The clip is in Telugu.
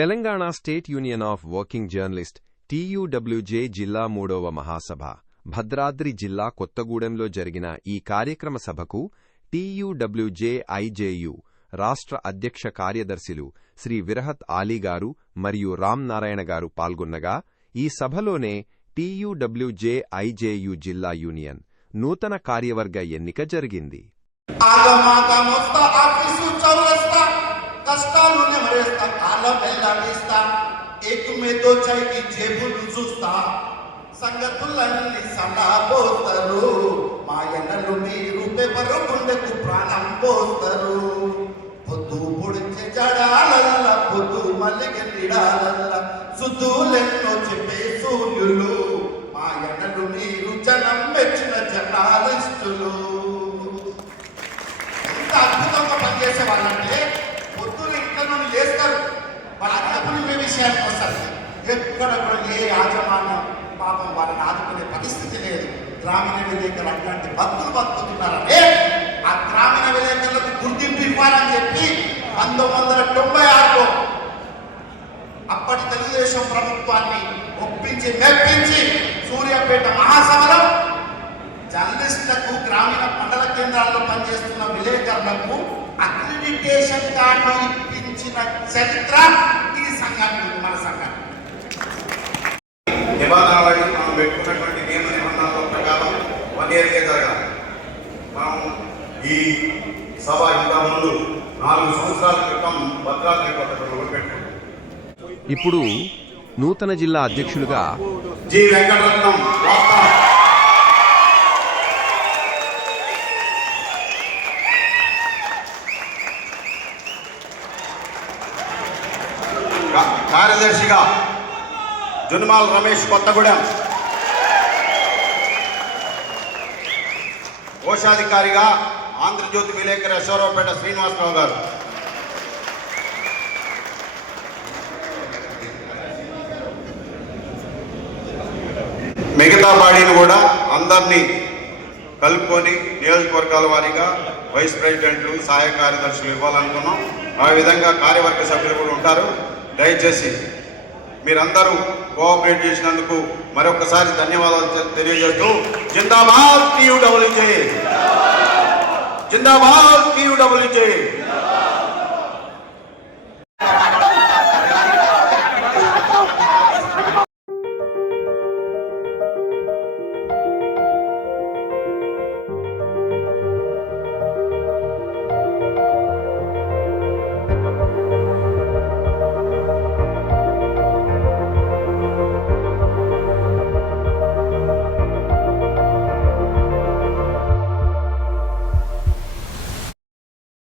Telangana state union of working journalist TUWJ జిల్లా 3వ మహాసభ భద్రాద్రి జిల్లా కొత్తగూడెంలో జరిగిన ఈ కార్యక్రమ సభకు TUWJ-IJU రాష్ట్ర అధ్యక్ష కార్యదర్శులు శ్రీ విరహత్ ఆలీ గారు మరియు రామ్ నారాయణ గారు పాల్గొనగా, ఈ సభలోనే TUWJ-IJU జిల్లా యూనియన్ నూతన కార్యవర్గ ఎన్నిక జరిగింది. సంగతులన్నీ సలాపోతారు, మాయనలు మీరు పెవరు గుండెకు ప్రాణం పోస్తారు. పొద్దు పొడిచే జడాలల్ల పొద్దు మల్లిగ నిడాలల్ల సుద్దులెన్నో చెప్పే సూర్యులు, మాయనలు మీరు జనం మెచ్చిన జర్నలిస్టులు. ఎంత అద్భుతంగా పనిచేసే వాళ్ళంటే పొద్దులు ఇంట్లో నుండి లేస్తారు, వాళ్ళ అన్నపుణ్య విషయానికి వస్తారు. ఎక్కడ కూడా ఏ యాజమాన్యం పాపం వాళ్ళని ఆదుకునే పరిస్థితి లేదు. గ్రామీణ విలేకరులు అట్లాంటి భక్తులు బతుకుతున్నారంటే ఆ గ్రామీణ విలేకరులకు గుర్తింపు ఇవ్వాలని చెప్పి 1996లో అప్పటి తెలుగుదేశం ప్రభుత్వాన్ని ఒప్పించి మెప్పించి సూర్యాపేట మహాసభలో జర్నలిస్టులకు గ్రామీణ మండల కేంద్రాల్లో పనిచేస్తున్న విలేకరులకు అక్రిడిటేషన్ కార్డు ఇప్పించిన చరిత్ర ఈ సంఘానికి ఉంది, మన సంఘానికి. నిబంధనలు మనం పెట్టుకున్నటువంటి నియమ నిబంధనల ప్రకారం 1 yearకే జరగాలి. మనం ఈ సభ ఇంకా ముందు 4 సంవత్సరాల క్రితం భద్రాద్రి కొత్తగూడెంలో పెట్టుకున్నాం. ఇప్పుడు నూతన జిల్లా అధ్యక్షులుగా జి వెంకటరత్నం కార్యదర్శిగా జున్మాల్ రమేష్ కొత్తగూడెం, కోశాధికారిగా ఆంధ్రజ్యోతి విలేకరి అశోరావుపేట శ్రీనివాసరావు గారు, మిగతా బాడీని కూడా అందరినీ కలుపుకొని నియోజకవర్గాల వారీగా వైస్ ప్రెసిడెంట్లు, సహాయ కార్యదర్శులు ఇవ్వాలనుకున్నాం. ఆ విధంగా కార్యవర్గ సభ్యులు కూడా ఉంటారు. దయచేసి మీరందరూ కోఆపరేట్ చేసినందుకు మరొకసారి ధన్యవాదాలు తెలియజేస్తూ జిందాబాద్ TUWJ, జిందాబాద్ TUWJ.